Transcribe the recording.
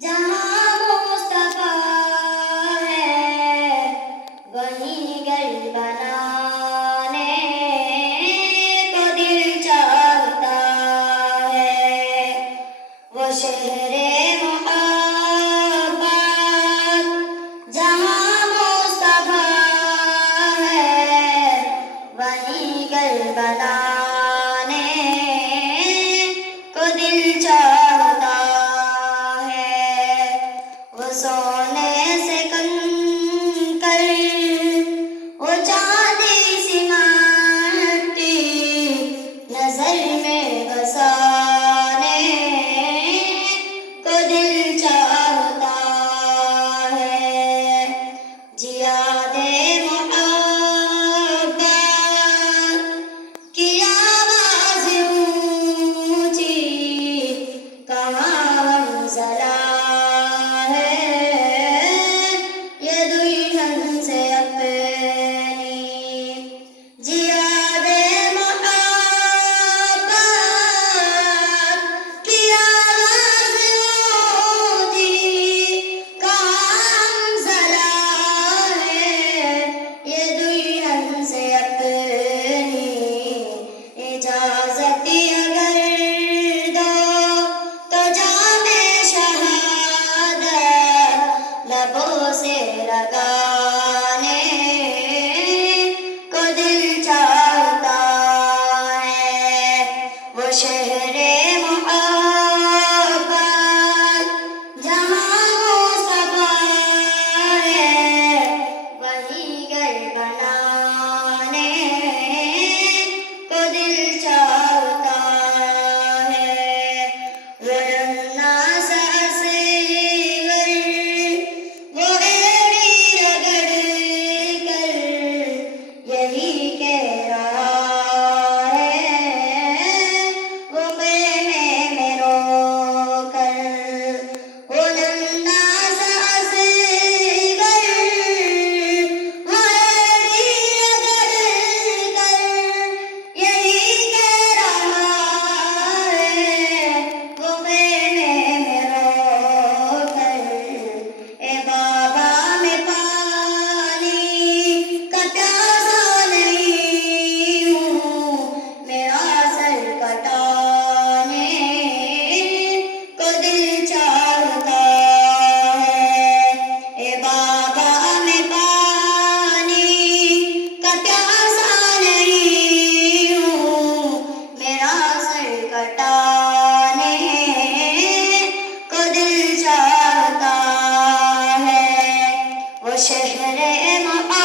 جہاں مصطفیٰ ہے وہیں گھر بنانے کو دل چاہتا ہے، وہ شہر محبت جہاں مصطفیٰ ہے وہیں گھر بنانے کو دل چاہتا ہے، وہ سونے سے کنکر وہ چاندی سی مٹی نظر میں بسانے کو دل چاہتا ہے، جیاد محبت کی آواز اونچی کہاں منزلہ ہے، یہ دلہن سے اپنی جیاد محبت کی آواز اونچی کہاں منزلہ ہے، یہ دلہن سے اپنی اجازت اگر دو تو جام شہادت لبوں سے لگانے کو دل چاہتا ہے، وہ شہر محبت جہاں مصطفیٰ ہے وہیں گھر بنانے کو دل چاہتا ہے، ورنہ ساسگر وہ ایڑی رگڑ کر یہی کہہ رہا ہے، وہ خیمے میں رو کر ورنہ ساسگر وہ ایڑی رگڑ کر یہی کہہ رہا ہے، وہ خیمے میں رو کر اے بابا میں پانی کا پیاسا نہیں ہوں، میرا سر کٹانے کو دل چاہتا ہے، اے بابا میں پانی کا پیاسا نہیں ہوں، میرا سر کٹانے کو دل چاہتا ہے، وہ شہر محبت